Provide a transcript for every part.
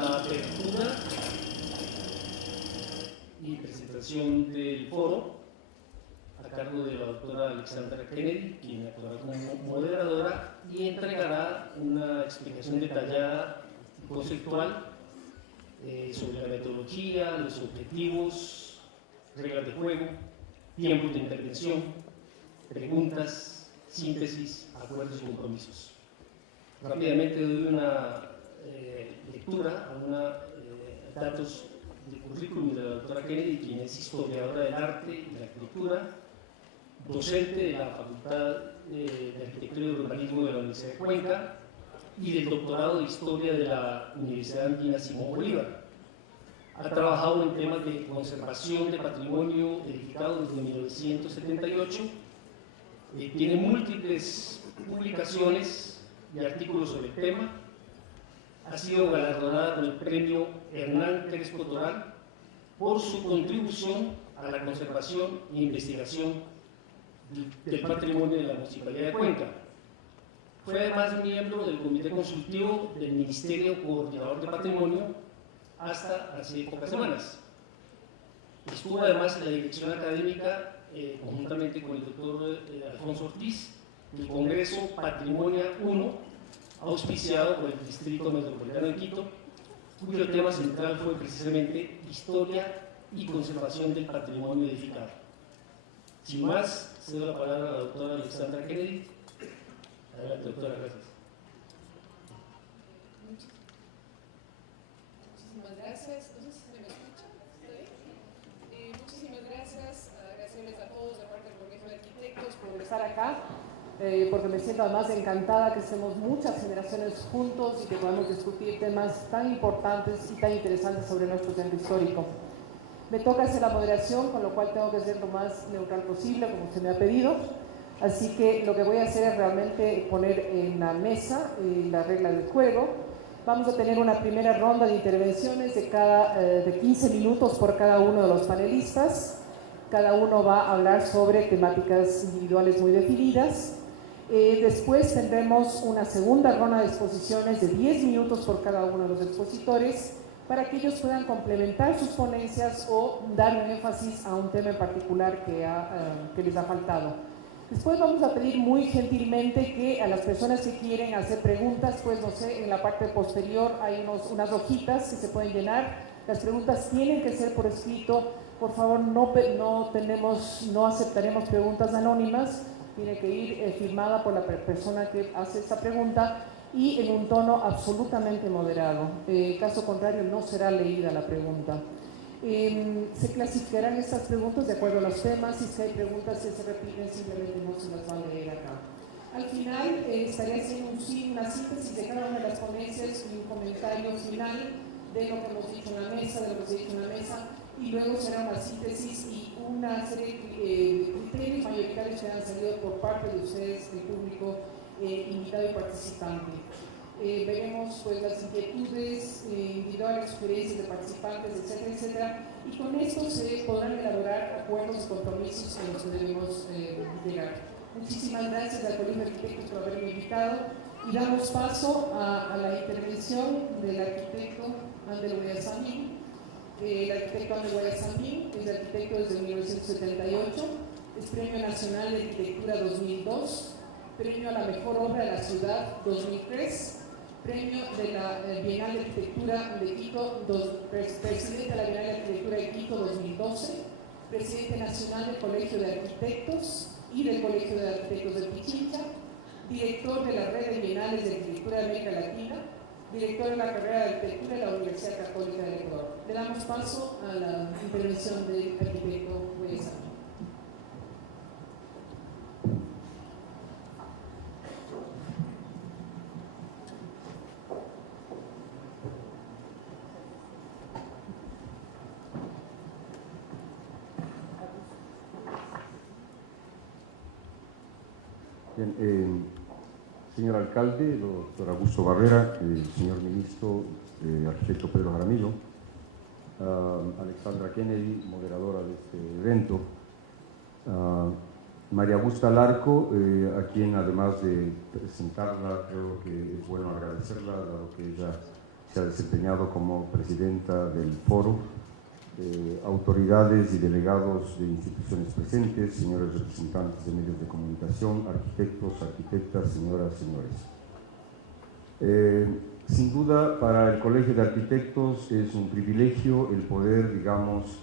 la apertura y presentación del foro a cargo de la doctora Alexandra Kennedy, quien actuará como moderadora y entregará una explicación detallada y conceptual sobre la metodología, los objetivos, reglas de juego, tiempos de intervención, preguntas, síntesis, acuerdos y compromisos. Rápidamente doy una lectura a unos datos del currículum de la doctora Kennedy, quien es historiadora del arte y de la arquitectura, docente de la Facultad de Arquitectura y Urbanismo de la Universidad de Cuenca y del doctorado de Historia de la Universidad Andina Simón Bolívar. Ha trabajado en temas de conservación de patrimonio edificado desde 1978. Tiene múltiples publicaciones y artículos sobre el tema. Ha sido galardonada con el premio Hernán Crespo Toral por su contribución a la conservación e investigación del patrimonio de la Municipalidad de Cuenca. Fue además miembro del Comité Consultivo del Ministerio Coordinador de Patrimonio hasta hace pocas semanas. Estuvo además en la dirección académica, conjuntamente con el doctor Alfonso Ortiz, del Congreso Patrimonio 1, auspiciado por el Distrito Metropolitano de Quito, cuyo tema central fue precisamente Historia y Conservación del Patrimonio Edificado. Sin más, cedo la palabra a la doctora Alexandra Kennedy. Adelante, doctora, gracias. Muchísimas gracias. No sé si se me escucha. Muchísimas gracias. Agradecerles a todos de parte del Colegio de Arquitectos por estar acá, porque me siento además encantada que estemos muchas generaciones juntos y que podamos discutir temas tan importantes y tan interesantes sobre nuestro centro histórico. Me toca hacer la moderación, con lo cual tengo que ser lo más neutral posible, como se me ha pedido. Así que lo que voy a hacer es realmente poner en la mesa la regla del juego. Vamos a tener una primera ronda de intervenciones de 15 minutos por cada uno de los panelistas. Cada uno va a hablar sobre temáticas individuales muy definidas. Después tendremos una segunda ronda de exposiciones de 10 minutos por cada uno de los expositores, para que ellos puedan complementar sus ponencias o dar un énfasis a un tema en particular que les ha faltado. Después vamos a pedir muy gentilmente que a las personas que quieren hacer preguntas, pues no sé, en la parte posterior hay unas hojitas que se pueden llenar. Las preguntas tienen que ser por escrito. Por favor, no aceptaremos preguntas anónimas. Tiene que ir firmada por la persona que hace esta pregunta y en un tono absolutamente moderado. Caso contrario, no será leída la pregunta. Se clasificarán estas preguntas de acuerdo a los temas, y si hay preguntas que se repiten, simplemente no se las va a leer acá. Al final estaré haciendo una síntesis de cada una de las ponencias y un comentario final de lo que hemos dicho en la mesa, de lo que se ha dicho en la mesa, y luego será una síntesis y una serie de criterios mayoritarios que han salido por parte de ustedes, del público invitado y participante. Veremos pues las inquietudes individuales, sugerencias de participantes, etcétera, etcétera, y con esto se podrán elaborar acuerdos y compromisos en los que debemos llegar. Muchísimas gracias al Colegio de Arquitectos por haberme invitado y damos paso a la intervención del arquitecto Ander Guayasambín. El arquitecto Ander Guayasambín es arquitecto desde 1978, es Premio Nacional de Arquitectura 2002, Premio a la Mejor Obra de la Ciudad 2003, Premio de la Bienal de Arquitectura de Quito, Presidente de la Bienal de Arquitectura de Quito 2012, Presidente Nacional del Colegio de Arquitectos y del Colegio de Arquitectos de Pichincha, Director de la Red de Bienales de Arquitectura de América Latina, Director de la Carrera de Arquitectura de la Universidad Católica del Ecuador. Le damos paso a la intervención del arquitecto Guayasambín. Bien, señor alcalde, doctor Augusto Barrera, señor ministro, arquitecto Pedro Jaramillo, Alexandra Kennedy, moderadora de este evento, María Augusta Larco, a quien además de presentarla, creo que es bueno agradecerla, dado que ella se ha desempeñado como presidenta del foro, autoridades y delegados de instituciones presentes, señores representantes de medios de comunicación, arquitectos, arquitectas, señoras, señores. Sin duda, para el Colegio de Arquitectos es un privilegio el poder, digamos,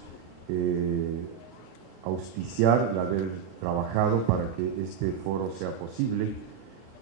auspiciar, el haber trabajado para que este foro sea posible,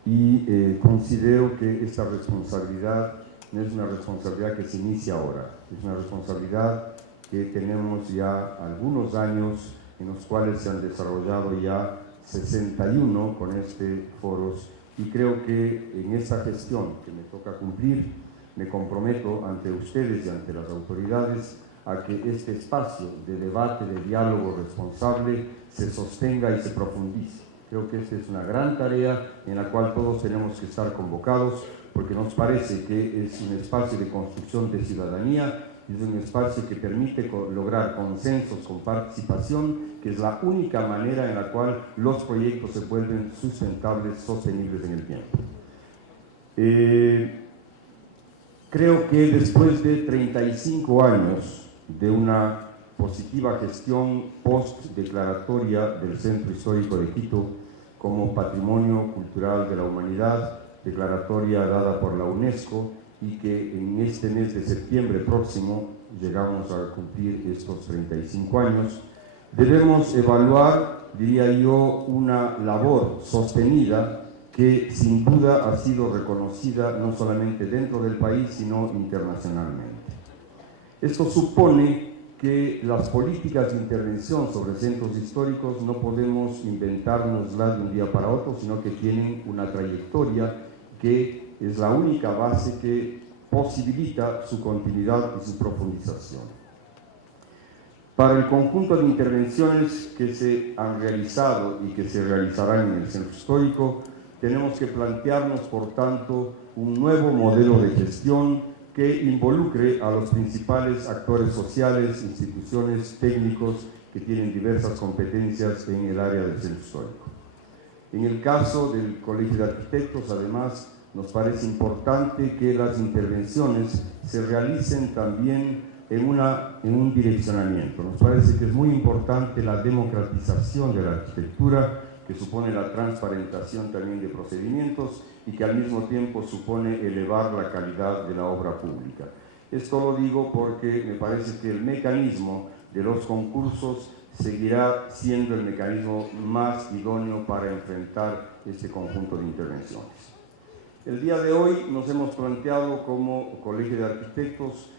y considero que esta responsabilidad no es una responsabilidad que se inicia ahora, es una responsabilidad que tenemos ya algunos años en los cuales se han desarrollado ya 61 con este foros, y creo que en esta gestión que me toca cumplir me comprometo ante ustedes y ante las autoridades a que este espacio de debate, de diálogo responsable se sostenga y se profundice. Creo que esta es una gran tarea en la cual todos tenemos que estar convocados, porque nos parece que es un espacio de construcción de ciudadanía, es un espacio que permite lograr consensos con participación, que es la única manera en la cual los proyectos se vuelven sustentables, sostenibles en el tiempo. Creo que después de 35 años de una positiva gestión post-declaratoria del Centro Histórico de Quito como Patrimonio Cultural de la Humanidad, declaratoria dada por la UNESCO, y que en este mes de septiembre próximo llegamos a cumplir estos 35 años, debemos evaluar, diría yo, una labor sostenida que sin duda ha sido reconocida no solamente dentro del país, sino internacionalmente. Esto supone que las políticas de intervención sobre centros históricos no podemos inventárnoslas de un día para otro, sino que tienen una trayectoria que es la única base que posibilita su continuidad y su profundización. Para el conjunto de intervenciones que se han realizado y que se realizarán en el centro histórico, tenemos que plantearnos, por tanto, un nuevo modelo de gestión que involucre a los principales actores sociales, instituciones, técnicos que tienen diversas competencias en el área del centro histórico. En el caso del Colegio de Arquitectos, además, nos parece importante que las intervenciones se realicen también en un direccionamiento. Nos parece que es muy importante la democratización de la arquitectura, que supone la transparentación también de procedimientos y que al mismo tiempo supone elevar la calidad de la obra pública. Esto lo digo porque me parece que el mecanismo de los concursos seguirá siendo el mecanismo más idóneo para enfrentar este conjunto de intervenciones. El día de hoy nos hemos planteado como Colegio de Arquitectos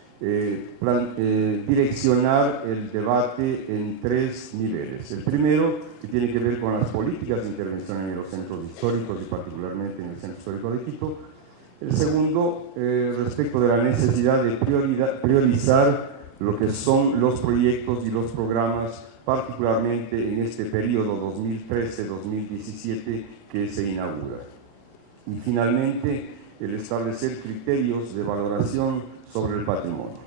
direccionar el debate en 3 niveles. El primero, que tiene que ver con las políticas de intervención en los centros históricos y particularmente en el Centro Histórico de Quito. El segundo, respecto de la necesidad de priorizar lo que son los proyectos y los programas, particularmente en este periodo 2013-2017 que se inaugura. Y finalmente, el establecer criterios de valoración sobre el patrimonio.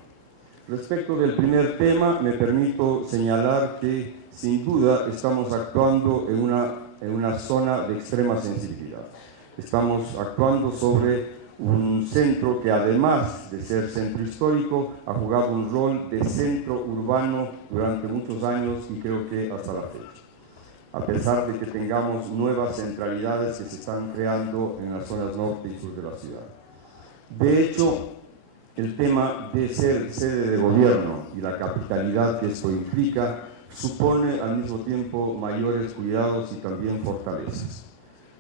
Respecto del primer tema, me permito señalar que sin duda estamos actuando en una zona de extrema sensibilidad. Estamos actuando sobre un centro que, además de ser centro histórico, ha jugado un rol de centro urbano durante muchos años y creo que hasta la fecha, a pesar de que tengamos nuevas centralidades que se están creando en las zonas norte y sur de la ciudad. De hecho, el tema de ser sede de gobierno y la capitalidad que esto implica supone al mismo tiempo mayores cuidados y también fortalezas.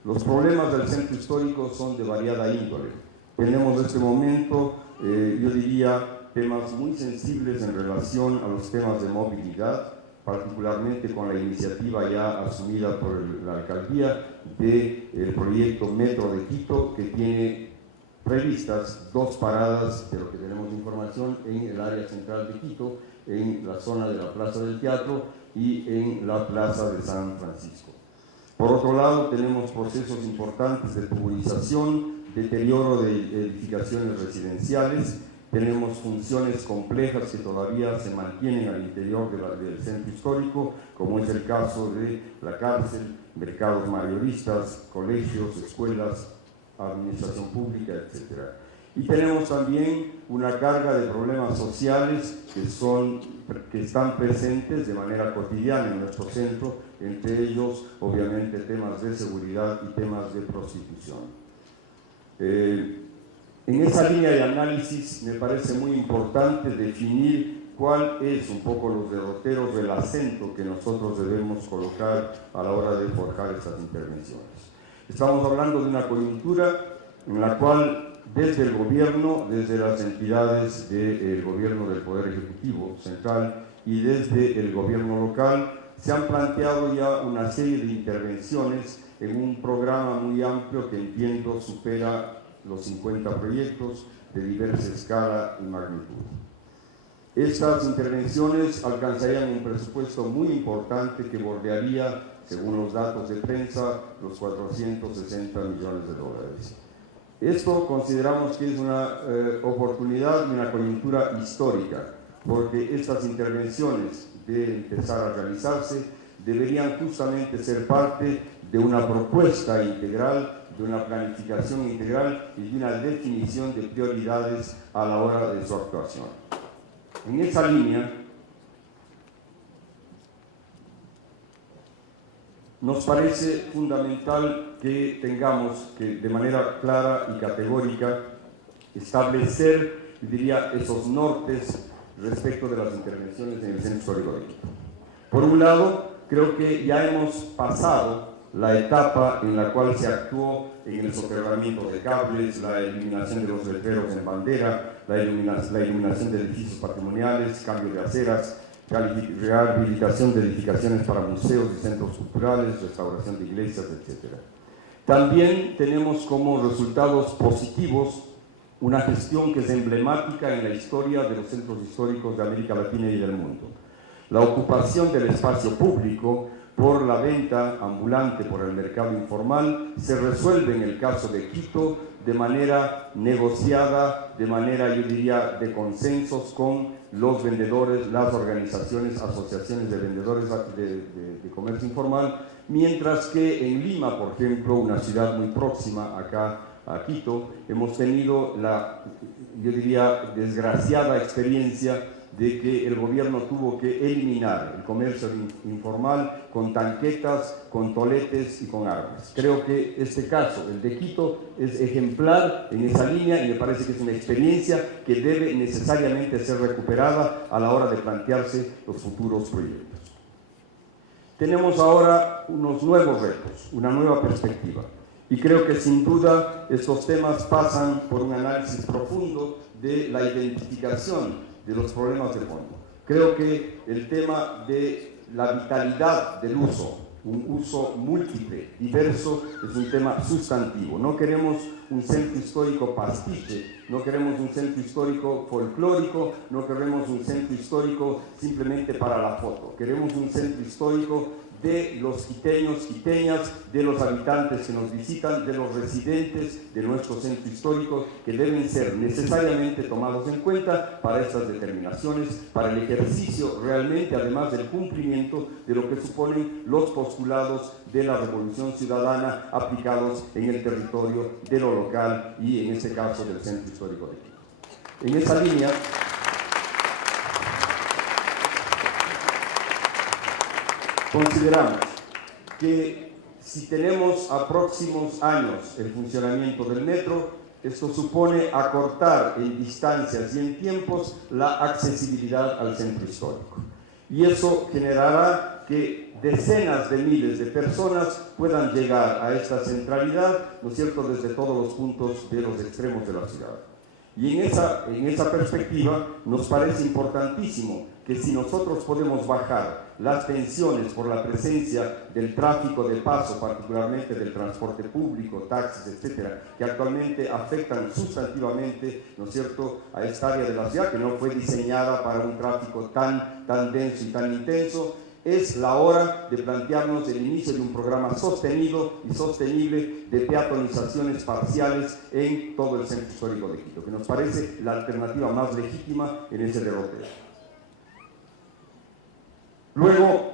Los problemas del centro histórico son de variada índole. Tenemos en este momento, yo diría, temas muy sensibles en relación a los temas de movilidad, particularmente con la iniciativa ya asumida por la alcaldía del proyecto Metro de Quito, que tiene previstas 2 paradas, de lo que tenemos información, en el área central de Quito, en la zona de la Plaza del Teatro y en la Plaza de San Francisco. Por otro lado, tenemos procesos importantes de tuburización, deterioro de edificaciones residenciales, tenemos funciones complejas que todavía se mantienen al interior del centro histórico, como es el caso de la cárcel, mercados mayoristas, colegios, escuelas, administración pública, etc. Y tenemos también una carga de problemas sociales que están presentes de manera cotidiana en nuestro centro, entre ellos obviamente temas de seguridad y temas de prostitución. En esa línea de análisis me parece muy importante definir cuál es un poco los derroteros del acento que nosotros debemos colocar a la hora de forjar estas intervenciones. Estamos hablando de una coyuntura en la cual desde el gobierno, desde las entidades del gobierno del Poder Ejecutivo Central y desde el gobierno local, se han planteado ya una serie de intervenciones en un programa muy amplio que entiendo supera los 50 proyectos de diversa escala y magnitud. Estas intervenciones alcanzarían un presupuesto muy importante que bordearía, según los datos de prensa, los 460 millones de dólares. Esto consideramos que es una oportunidad y una coyuntura histórica, porque estas intervenciones de empezar a realizarse deberían justamente ser parte de una propuesta integral, de una planificación integral y de una definición de prioridades a la hora de su actuación. En esa línea, nos parece fundamental que tengamos que de manera clara y categórica establecer, diría, esos nortes respecto de las intervenciones en el Centro Histórico de Quito. Por un lado, creo que ya hemos pasado la etapa en la cual se actuó en el soterramiento de cables, la eliminación de los letreros en bandera, la eliminación de edificios patrimoniales, cambio de aceras, rehabilitación de edificaciones para museos y centros culturales, restauración de iglesias, etc. También tenemos como resultados positivos una gestión que es emblemática en la historia de los centros históricos de América Latina y del mundo. La ocupación del espacio público por la venta ambulante por el mercado informal se resuelve en el caso de Quito de manera negociada, de manera, yo diría, de consensos con los vendedores, las organizaciones, asociaciones de vendedores de comercio informal, mientras que en Lima, por ejemplo, una ciudad muy próxima acá a Quito, hemos tenido la, yo diría, desgraciada experiencia de que el gobierno tuvo que eliminar el comercio informal con tanquetas, con toletes y con armas. Creo que este caso, el de Quito, es ejemplar en esa línea y me parece que es una experiencia que debe necesariamente ser recuperada a la hora de plantearse los futuros proyectos. Tenemos ahora unos nuevos retos, una nueva perspectiva. Y creo que sin duda estos temas pasan por un análisis profundo de la identificación de los problemas de fondo. Creo que el tema de la vitalidad del uso, un uso múltiple, diverso, es un tema sustantivo. No queremos un centro histórico pastiche, no queremos un centro histórico folclórico, no queremos un centro histórico simplemente para la foto. Queremos un centro histórico de los quiteños, quiteñas, de los habitantes que nos visitan, de los residentes de nuestro centro histórico, que deben ser necesariamente tomados en cuenta para estas determinaciones, para el ejercicio realmente, además del cumplimiento de lo que suponen los postulados de la Revolución Ciudadana aplicados en el territorio de lo local y en este caso del centro histórico de Quito. En esa línea, consideramos que si tenemos a próximos años el funcionamiento del metro, esto supone acortar en distancias y en tiempos la accesibilidad al centro histórico. Y eso generará que decenas de miles de personas puedan llegar a esta centralidad, ¿no es cierto?, desde todos los puntos de los extremos de la ciudad. Y en esa perspectiva nos parece importantísimo que si nosotros podemos bajar las tensiones por la presencia del tráfico de paso, particularmente del transporte público, taxis, etcétera, que actualmente afectan sustantivamente, ¿no es cierto?, a esta área de la ciudad que no fue diseñada para un tráfico tan denso y tan intenso, es la hora de plantearnos el inicio de un programa sostenido y sostenible de peatonizaciones parciales en todo el centro histórico de Quito, que nos parece la alternativa más legítima en ese derrotero. Luego,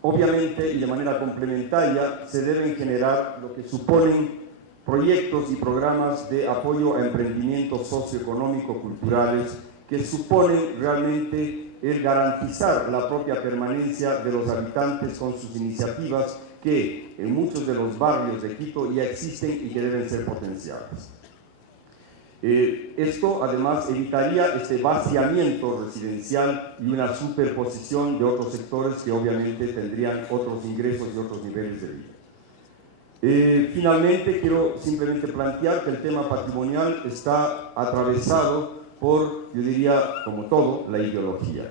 obviamente y de manera complementaria, se deben generar lo que suponen proyectos y programas de apoyo a emprendimientos socioeconómico-culturales que suponen realmente el garantizar la propia permanencia de los habitantes con sus iniciativas que en muchos de los barrios de Quito ya existen y que deben ser potenciadas. Esto además evitaría este vaciamiento residencial y una superposición de otros sectores que obviamente tendrían otros ingresos y otros niveles de vida. Finalmente quiero simplemente plantear que el tema patrimonial está atravesado por, yo diría, como todo, la ideología.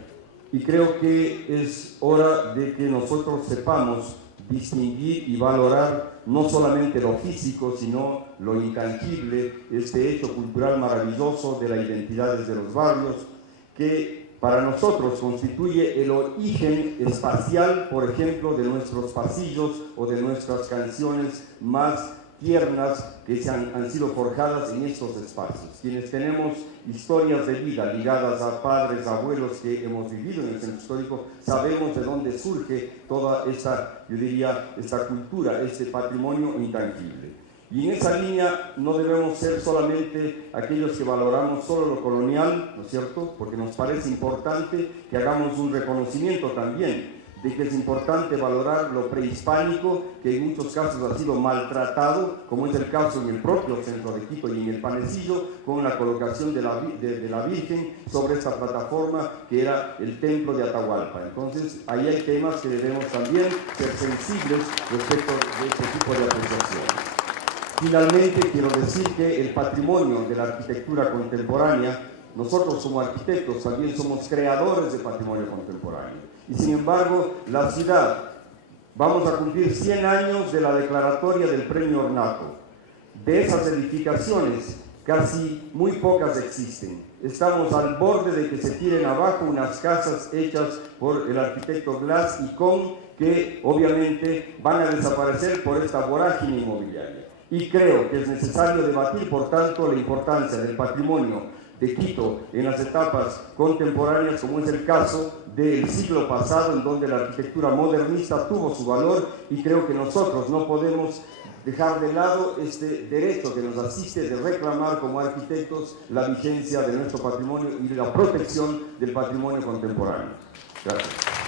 Y creo que es hora de que nosotros sepamos distinguir y valorar no solamente lo físico, sino lo intangible, este hecho cultural maravilloso de la identidad de los barrios, que para nosotros constituye el origen espacial, por ejemplo, de nuestros pasillos o de nuestras canciones más tiernas que han sido forjadas en estos espacios. Quienes tenemos historias de vida ligadas a padres, abuelos que hemos vivido en el centro histórico, sabemos de dónde surge toda esta, yo diría, esta cultura, este patrimonio intangible. Y en esa línea no debemos ser solamente aquellos que valoramos solo lo colonial, ¿no es cierto? Porque nos parece importante que hagamos un reconocimiento también de que es importante valorar lo prehispánico, que en muchos casos ha sido maltratado, como es el caso en el propio centro de Quito y en el Panecillo, con la colocación de la Virgen sobre esta plataforma que era el templo de Atahualpa. Entonces, ahí hay temas que debemos también ser sensibles respecto de este tipo de apreciaciones. Finalmente, quiero decir que el patrimonio de la arquitectura contemporánea, nosotros como arquitectos también somos creadores de patrimonio contemporáneo. Y sin embargo, la ciudad, vamos a cumplir 100 años de la declaratoria del Premio Ornato. De esas edificaciones, casi muy pocas existen. Estamos al borde de que se tiren abajo unas casas hechas por el arquitecto Glass y Kohn, que obviamente van a desaparecer por esta vorágine inmobiliaria. Y creo que es necesario debatir, por tanto, la importancia del patrimonio de Quito en las etapas contemporáneas, como es el caso del siglo pasado, en donde la arquitectura modernista tuvo su valor, y creo que nosotros no podemos dejar de lado este derecho que nos asiste de reclamar como arquitectos la vigencia de nuestro patrimonio y la protección del patrimonio contemporáneo. Gracias.